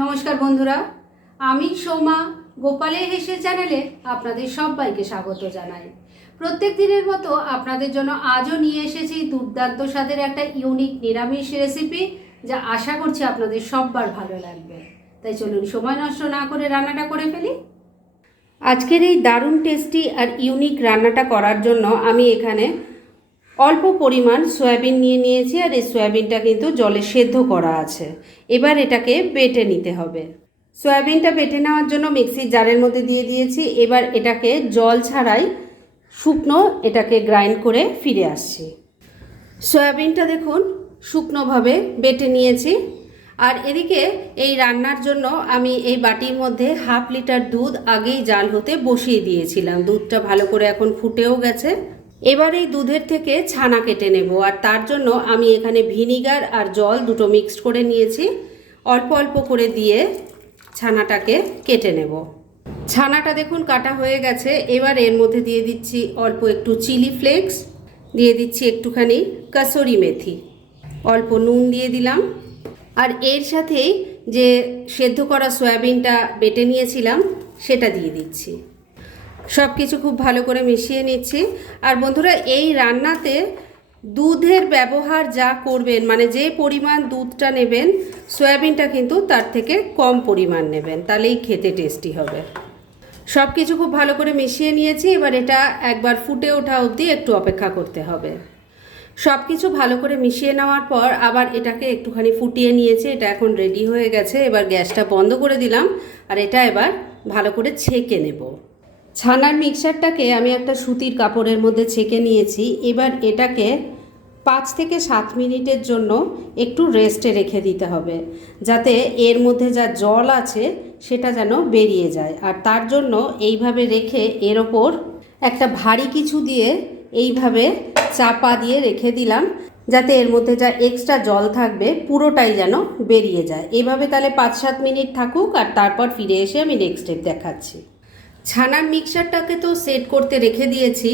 নমস্কার বন্ধুরা, আমি সোমা গোপালের হেসে চ্যানেলে আপনাদের সবাইকে স্বাগত জানাই। প্রত্যেক দিনের মতো আপনাদের জন্য আজও নিয়ে এসেছি দুর্দান্ত স্বাদের একটা ইউনিক নিরামিষ রেসিপি, যা আশা করছি আপনাদের সববার ভালো লাগবে। তাই চলুন সময় নষ্ট না করে রান্নাটা করে ফেলি। আজকের এই দারুণ টেস্টি আর ইউনিক রান্নাটা করার জন্য আমি এখানে অল্প পরিমাণ সয়াবিন নিয়ে নিয়েছি, আর এই সয়াবিনটা কিন্তু জলে সেদ্ধ করা আছে। এবার এটাকে বেটে নিতে হবে। সয়াবিনটা বেটে নেওয়ার জন্য মিক্সির জারের মধ্যে দিয়ে দিয়েছি। এবার এটাকে জল ছাড়াই শুকনো এটাকে গ্রাইন্ড করে ফিরে আসছি। সয়াবিনটা দেখুন শুকনোভাবে বেটে নিয়েছি। আর এদিকে এই রান্নার জন্য আমি এই বাটির মধ্যে 1/2 লিটার দুধ আগেই জাল হতে বসিয়ে দিয়েছিলাম। দুধটা ভালো করে এখন ফুটেও গেছে। এবার এই দুধের থেকে ছানা কেটে নেব, আর তার জন্য আমি এখানে ভিনিগার আর জল দুটো মিক্সড করে নিয়েছি। অল্প অল্প করে দিয়ে ছানাটাকে কেটে নেব। ছানাটা দেখুন কাটা হয়ে গেছে। এবার এর মধ্যে দিয়ে দিচ্ছি অল্প একটু চিলি ফ্লেক্স, দিয়ে দিচ্ছি একটুখানি কাসুরি মেথি, অল্প নুন দিয়ে দিলাম। আর এর সাথেই যে সেদ্ধ করা সয়াবিনটা বেটে নিয়েছিলাম সেটা দিয়ে দিচ্ছি। সব কিছু খুব ভালো করে মিশিয়ে নিচ্ছি। আর বন্ধুরা, এই রান্নাতে দুধের ব্যবহার যা করবেন, মানে যে পরিমাণ দুধটা নেবেন, সয়াবিনটা কিন্তু তার থেকে কম পরিমাণ নেবেন, তাহলেই খেতে টেস্টি হবে। সব কিছু খুব ভালো করে মিশিয়ে নিয়েছি। এবার এটা একবার ফুটে ওঠা অবধি একটু অপেক্ষা করতে হবে। সব কিছু ভালো করে মিশিয়ে নেওয়ার পর আবার এটাকে একটুখানি ফুটিয়ে নিয়েছি। এটা এখন রেডি হয়ে গেছে। এবার গ্যাসটা বন্ধ করে দিলাম, আর এটা এবার ভালো করে ছেঁকে নেব। ছানার মিক্সচারটাকে আমি একটা সুতির কাপড়ের মধ্যে ছেঁকে নিয়েছি। এবার এটাকে 5 থেকে 7 মিনিটের জন্য একটু রেস্টে রেখে দিতে হবে, যাতে এর মধ্যে যা জল আছে সেটা যেন বেরিয়ে যায়। আর তার জন্য এইভাবে রেখে এর ওপর একটা ভারী কিছু দিয়ে এইভাবে চাপা দিয়ে রেখে দিলাম, যাতে এর মধ্যে যা এক্সট্রা জল থাকবে পুরোটাই যেন বেরিয়ে যায়। এইভাবে তাহলে 5-7 মিনিট থাকুক, আর তারপর ফিরে এসে আমি নেক্সট স্টেপ দেখাচ্ছি। ছানার মিক্সচারটাকে তো সেট করতে রেখে দিয়েছি,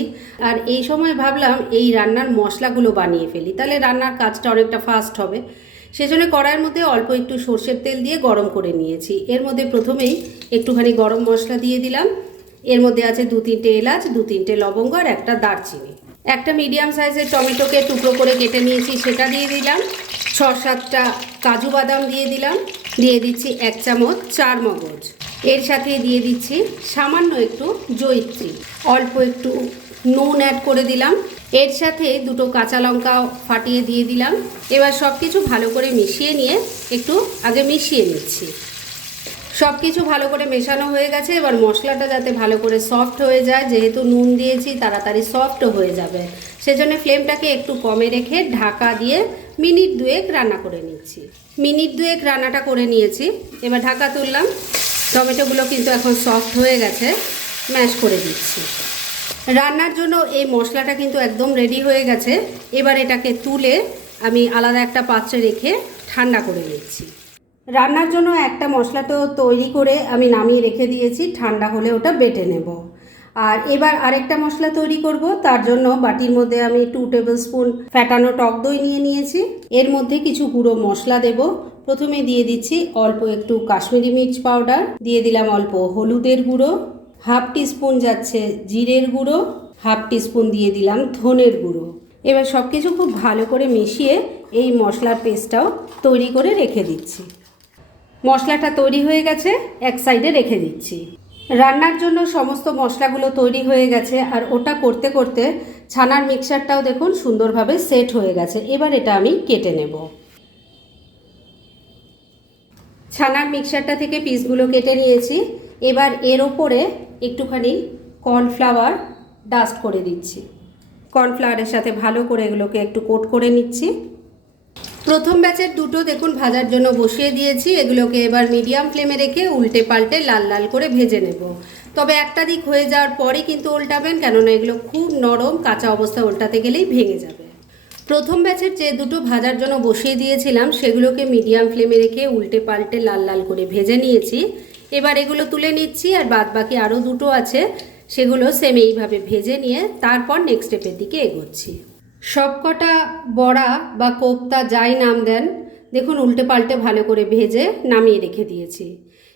আর এই সময় ভাবলাম এই রান্নার মশলাগুলো বানিয়ে ফেলি, তাহলে রান্নার কাজটা অনেকটা ফাস্ট হবে। সেজন্য কড়াইয়ের মধ্যে অল্প একটু সর্ষের তেল দিয়ে গরম করে নিয়েছি। এর মধ্যে প্রথমেই একটুখানি গরম মশলা দিয়ে দিলাম। এর মধ্যে আছে 2-3টে এলাচ, 2-3টে লবঙ্গ আর একটা দারচিনি। একটা মিডিয়াম সাইজের টমেটোকে টুকরো করে কেটে নিয়েছি, সেটা দিয়ে দিলাম। 6-7টা কাজু বাদাম দিয়ে দিলাম। দিয়ে দিচ্ছি 1 চামচ চারমগজ। এর সাথে দিয়ে দিচ্ছি সামান্য একটু জয়িত্রী, অল্প একটু নুন অ্যাড করে দিলাম। এর সাথে 2টো কাঁচা লঙ্কা ফাটিয়ে দিয়ে দিলাম। এবার সব কিছু ভালো করে মিশিয়ে নিয়ে একটু আগে মিশিয়ে নিচ্ছি। সব কিছু ভালো করে মেশানো হয়ে গেছে। এবার মশলাটা যাতে ভালো করে সফট হয়ে যায়, যেহেতু নুন দিয়েছি তাড়াতাড়ি সফটও হয়ে যাবে, সেজন্য ফ্লেমটাকে একটু কমে রেখে ঢাকা দিয়ে মিনিট 2 রান্না করে নিচ্ছি। মিনিট 2 রান্নাটা করে নিয়েছি। এবার ঢাকা তুললাম। টমেটোগুলো কিন্তু এখন সফট হয়ে গেছে। ম্যাশ করে দিচ্ছি। রান্নার জন্য এই মশলাটা কিন্তু একদম রেডি হয়ে গেছে। এবার এটাকে তুলে আমি আলাদা একটা পাত্রে রেখে ঠান্ডা করে নিচ্ছি। রান্নার জন্য একটা মশলা তো তৈরি করে আমি নামিয়ে রেখে দিয়েছি, ঠান্ডা হলে ওটা বেটে নেব। আর এবার আরেকটা মশলা তৈরি করব। তার জন্য বাটির মধ্যে আমি 2 টেবিল স্পুন ফ্যাটানো টক দই নিয়ে নিয়েছি। এর মধ্যে কিছু গুঁড়ো মশলা দেব। প্রথমে দিয়ে দিচ্ছি অল্প একটু কাশ্মীরি মির্চ পাউডার, দিয়ে দিলাম অল্প হলুদের গুঁড়ো, 1/2 টিস্পুন যাচ্ছে জিরের গুঁড়ো, 1/2 টিস্পুন দিয়ে দিলাম ধনের গুঁড়ো। এবার সব কিছু খুব ভালো করে মিশিয়ে এই মশলার পেস্টটাও তৈরি করে রেখে দিচ্ছি। মশলাটা তৈরি হয়ে গেছে, এক সাইডে রেখে দিচ্ছি। রান্নার জন্য সমস্ত মশলাগুলো তৈরি হয়ে গেছে, আর ওটা করতে করতে ছানার মিক্সচারটাও দেখুন সুন্দরভাবে সেট হয়ে গেছে। এবার এটা আমি কেটে নেব। ছানার মিক্সচারটা থেকে পিসগুলো কেটে নিয়েছি। এবার এর ওপরে একটুখানি কর্নফ্লাওয়ার ডাস্ট করে দিচ্ছি। কর্নফ্লাওয়ারের সাথে ভালো করে এগুলোকে একটু কোট করে নিচ্ছি। প্রথম ব্যাচের 2টো দেখুন ভাজার জন্য বসিয়ে দিয়েছি। এগুলোকে এবার মিডিয়াম ফ্লেমে রেখে উল্টে পাল্টে লাল লাল করে ভেজে নেব। তবে একটা দিক হয়ে যাওয়ার পরে কিন্তু উল্টাবেন, কেননা এগুলো খুব নরম, কাঁচা অবস্থায় উল্টাতে গেলেই ভেঙে যাবে। প্রথম ব্যাচের যে 2টো ভাজার জন্য বসিয়ে দিয়েছিলাম সেগুলোকে মিডিয়াম ফ্লেমে রেখে উল্টে পাল্টে লাল লাল করে ভেজে নিয়েছি। এবার এগুলো তুলে নিচ্ছি, আর বাদ বাকি আরও 2টো আছে সেগুলো সেম এইভাবে ভেজে নিয়ে তারপর নেক্সট স্টেপের দিকে এগোচ্ছি। সবকটা বড়া বা কোপ্তা যাই নাম দেন, দেখুন উল্টে পাল্টে ভালো করে ভেজে নামিয়ে রেখে দিয়েছি।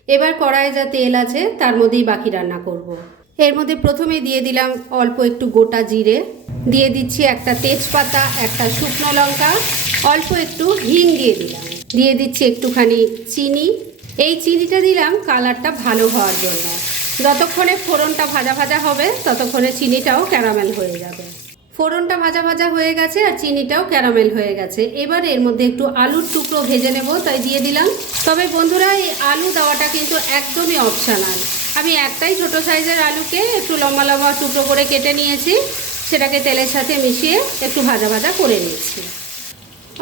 এবার কড়াইয়ে যা তেল আছে তার মধ্যেই বাকি রান্না করব। এর মধ্যে প্রথমে দিয়ে দিলাম অল্প একটু গোটা জিরে, দিয়ে দিচ্ছি একটা তেজপাতা, একটা শুকনো লঙ্কা, অল্প একটু হিং দিয়ে দিলাম, দিয়ে দিচ্ছি একটুখানি চিনি। এই চিনিটা দিলাম কালারটা ভালো হওয়ার জন্য। যতক্ষণে ফোড়নটা ভাজা ভাজা হবে ততক্ষণে চিনিটাও ক্যারামেল হয়ে যাবে। ফোড়নটা ভাজা ভাজা হয়ে গেছে আর চিনিটাও ক্যারামেল হয়ে গেছে। এবার এর মধ্যে একটু আলুর টুকরো ভেজে নেব, তাই দিয়ে দিলাম। তবে বন্ধুরা, এই আলু দেওয়াটা কিন্তু একদমই অপশনাল। আমি একটাই ছোট সাইজের আলুকে একটু লম্বা লম্বা টুকরো করে কেটে নিয়েছি, সেটাকে তেলের সাথে মিশিয়ে একটু ভাজা ভাজা করে নিচ্ছি।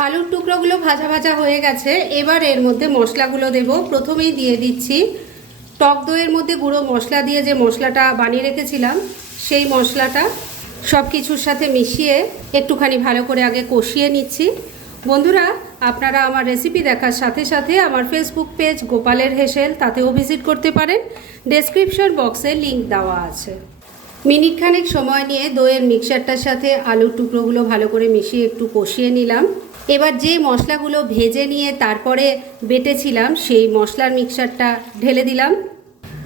আলুর টুকরোগুলো ভাজা ভাজা হয়ে গেছে। এবার এর মধ্যে মশলাগুলো দেব। প্রথমেই দিয়ে দিচ্ছি টক দইয়ের মধ্যে গুঁড়ো মশলা দিয়ে যে মশলাটা বানিয়ে রেখেছিলাম, সেই মশলাটা সব কিছুর সাথে মিশিয়ে একটুখানি ভালো করে আগে কষিয়ে নিচ্ছি। বন্ধুরা, আপনারা আমার রেসিপি দেখার সাথে সাথে আমার ফেসবুক পেজ গোপালের হেসেল, তাতেও ভিজিট করতে পারেন। ডেসক্রিপশন বক্সে লিংক দেওয়া আছে। মিনিটখানেক সময় নিয়ে দইয়ের মিক্সচারটার সাথে আলুর টুকরোগুলো ভালো করে মিশিয়ে একটু কষিয়ে নিলাম। এবার যে মশলাগুলো ভেজে নিয়ে তারপরে বেটেছিলাম, সেই মশলার মিক্সচারটা ঢেলে দিলাম।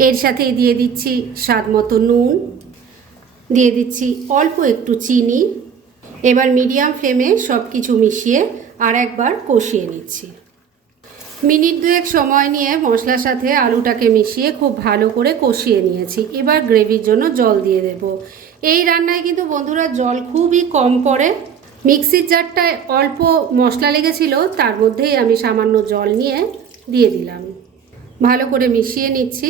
এর সাথে দিয়ে দিচ্ছি স্বাদ মতো নুন, দিয়ে দিচ্ছি অল্প একটু চিনি। এবার মিডিয়াম ফ্লেমে সব কিছু মিশিয়ে আর একবার কষিয়ে নিচ্ছি। মিনিট দুয়েক সময় নিয়ে মশলার সাথে আলুটাকে মিশিয়ে খুব ভালো করে কষিয়ে নিয়েছি। এবার গ্রেভির জন্য জল দিয়ে দেব। এই রান্নায় কিন্তু বন্ধুরা জল খুবই কম পড়ে। মিক্সির জারটায় অল্প মশলা লেগেছিল, তার মধ্যেই আমি সামান্য জল নিয়ে দিয়ে দিলাম। ভালো করে মিশিয়ে নিচ্ছি।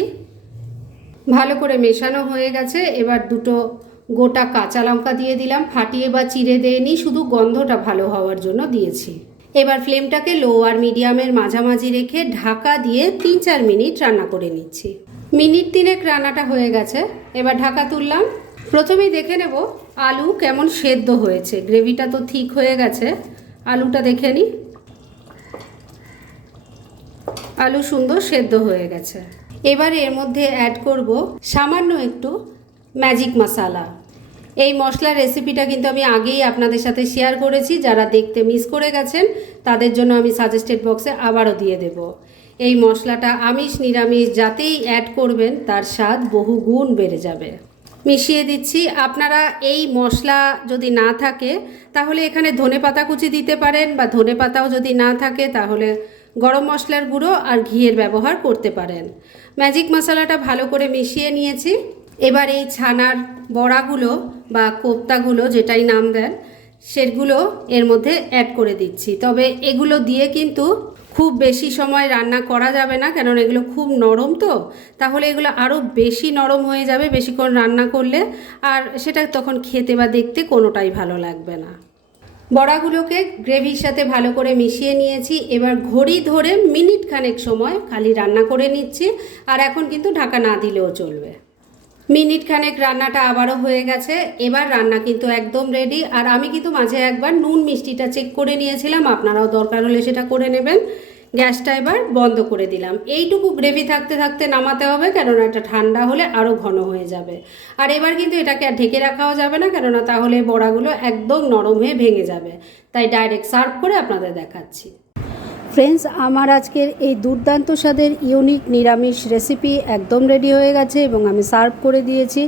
ভালো করে মেশানো হয়ে গেছে। এবার দুটো গোটা কাঁচা লঙ্কা দিয়ে দিলাম, ফাটিয়ে বা চিড়ে দেয়নি, শুধু গন্ধটা ভালো হওয়ার জন্য দিয়েছি। এবার ফ্লেমটাকে লো আর মিডিয়ামের মাঝামাঝি রেখে ঢাকা দিয়ে 3-4 মিনিট রান্না করে নিচ্ছি। মিনিট 3 রান্নাটা হয়ে গেছে। এবার ঢাকা তুললাম। প্রথমেই দেখে নেব আলু কেমন সেদ্ধ হয়েছে। গ্রেভিটা তো ঠিক হয়ে গেছে, আলুটা দেখে নিই। আলু সুন্দর সেদ্ধ হয়ে গেছে। এবার এর মধ্যে অ্যাড করব সামান্য একটু ম্যাজিক মশলা। এই মশলার রেসিপিটা কিন্তু আমি আগেই আপনাদের সাথে শেয়ার করেছি। যারা দেখতে মিস করে গেছেন তাদের জন্য আমি সাজেস্টেড বক্সে আবারও দিয়ে দেব। এই মশলাটা আমিষ নিরামিষ যাতেই অ্যাড করবেন তার স্বাদ বহু গুণ বেড়ে যাবে। মিশিয়ে দিচ্ছি। আপনারা এই মশলা যদি না থাকে তাহলে এখানে ধনেপাতা কুচি দিতে পারেন, বা ধনেপাতাও যদি না থাকে তাহলে গরম মশলার গুঁড়ো আর ঘিয়ের ব্যবহার করতে পারেন। ম্যাজিক মশলাটা ভালো করে মিশিয়ে নিয়েছি। এবার এই ছানার বড়াগুলো বা কোপ্তাগুলো, যেটাই নাম দেন, সেগুলো এর মধ্যে অ্যাড করে দিচ্ছি। তবে এগুলো দিয়ে কিন্তু খুব বেশি সময় রান্না করা যাবে না, কেননা এগুলো খুব নরম, তো তাহলে এগুলো আরও বেশি নরম হয়ে যাবে বেশিক্ষণ রান্না করলে, আর সেটা তখন খেতে বা দেখতে কোনোটাই ভালো লাগবে না। বড়াগুলোকে গ্রেভির সাথে ভালো করে মিশিয়ে নিয়েছি। এবার ঘড়ি ধরে মিনিট খানেক সময় খালি রান্না করে নিচ্ছি, আর এখন কিন্তু ঢাকা না দিলেও চলবে। মিনিট খানেক রান্নাটা আবারও হয়ে গেছে। এবার রান্না কিন্তু একদম রেডি। আর আমি কিন্তু মাঝে একবার নুন মিষ্টিটা চেক করে নিয়েছিলাম, আপনারাও দরকার হলে সেটা করে নেবেন। গ্যাসটা এবার বন্ধ করে দিলাম। এইটুকু গ্রেভি থাকতে থাকতে নামাতে হবে, কেননা এটা ঠান্ডা হলে আরও ঘন হয়ে যাবে। আর এবার কিন্তু এটাকে আর ঢেকে রাখাও যাবে না, কেননা তাহলে বড়াগুলো একদম নরম হয়ে ভেঙে যাবে। তাই ডাইরেক্ট সার্ভ করে আপনাদের দেখাচ্ছি। ফ্রেন্ডস, আমার আজকের এই দুর্দান্ত স্বাদের ইউনিক নিরামিষ রেসিপি একদম রেডি হয়ে গেছে এবং আমি সার্ভ করে দিয়েছি।